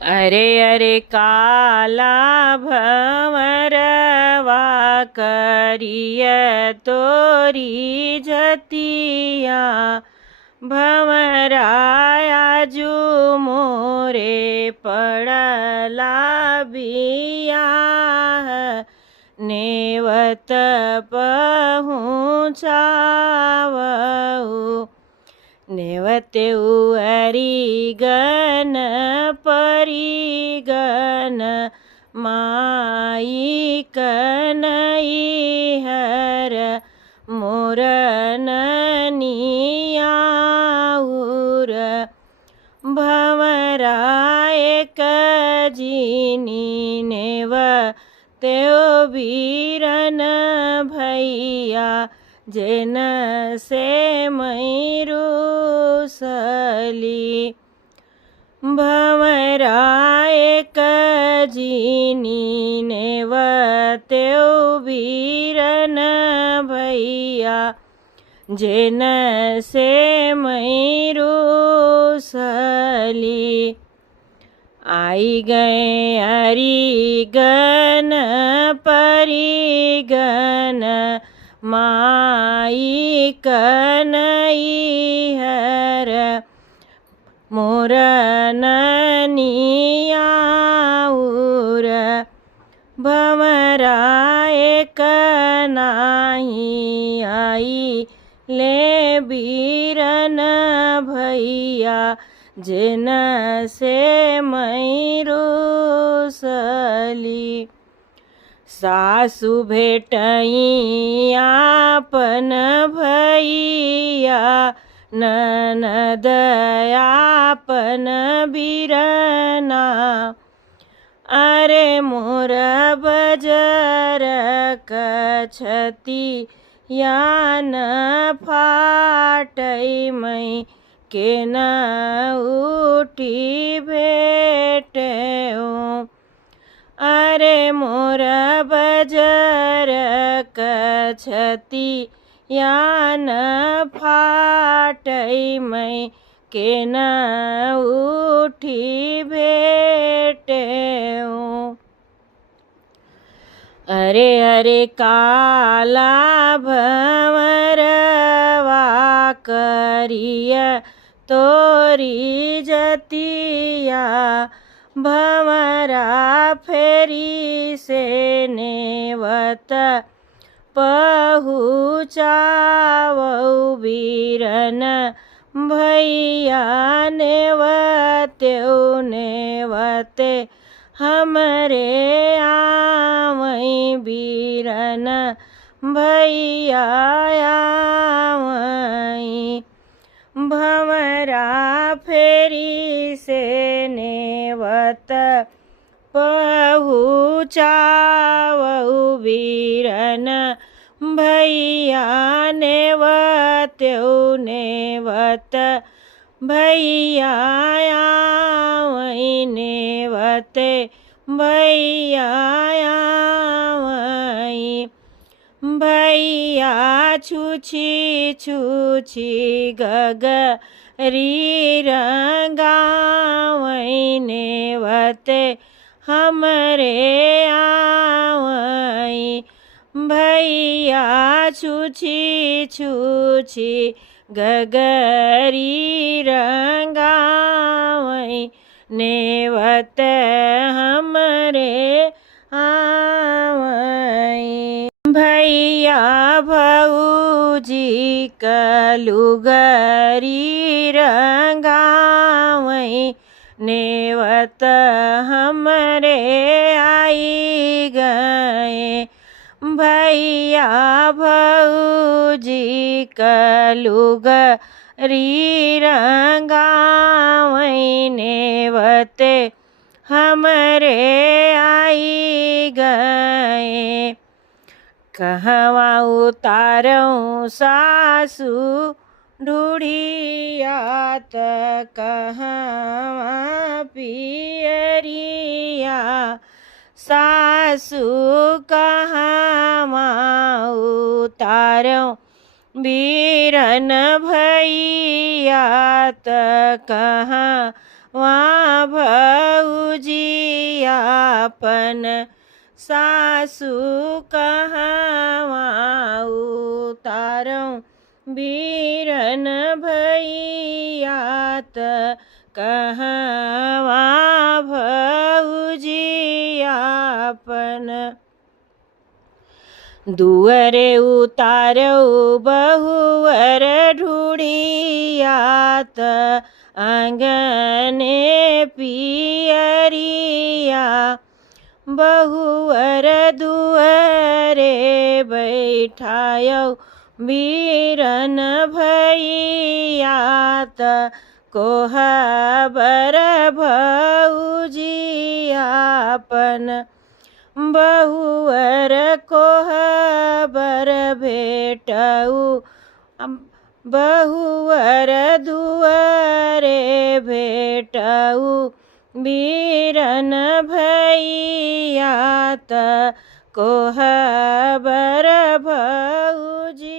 अरे अरे काला भंवरवा करिय तोरी जतिया भंवराया जू मोरे पड़ला बिया नेवत पहुँचावऊ नेवते अरिगन परिगन माई कनई हर मोरनियाउर भंवराए कजीनी नेव त्यो बीरन भैया जेन से मैरुसली भंवराए कजीनी नेव त्यो बीरन भैया जेन से मैरुसली आई गए अरिगन परिगन माई कनई हर मोरनियाउर भंवराए कनाही आई ले बीरन भैया जेन से मैरुसली सासु भेटई आपन भैया ननद आपन बीरना अरे मोर बजर कछती यान फाटई मई के न उठी भेटेऊ अरे मोर बजर कछती यान फाटई मई के न उठी भेटेऊ अरे अरे काला भंवरवा करिय तोरी जतिया भंवरा फेरी से नेवत पहुँचावऊ बीरन भैया नेवत्यो नेवते हमरे आवई बीरन भैया आवई भंवरा फेरी से नेवत पहुँचावऊ बीरन भैया नेवत्यो नेवत भैया आवई नेवते भैया आवई भैया छुछी छुछी गगरी रंगावई नेवते हमरे आवई भैया छुछी छुछी गगरी रंगावई नेवत हमरे आवई भैया भौजी कलुगरी रंगावई नेवत हमरे आई गए भैया भौजी कलुगरी रंगावई नेवते हमरे आई गए कहवा उतारऊँ सासू ढूढ़िया त कहवा पियरिया सासू कहवा उतारऊँ बीरन भैया त कहाँ वहाँ भौजी आपन सासू कहाँ उतारऊँ बीरन भैयात कहवा भौजी आपन दुअरे उतार्यो बहुवर ढूढ़ियात आंगने पियरिया बहुवर दुअरे बैठायो बीरन भैयात कोहबर भौजी आपन बहुवर कोहबर भेटऊ बहुवर दुअरे भेटऊ बीरन भैयात कोहबर भौजी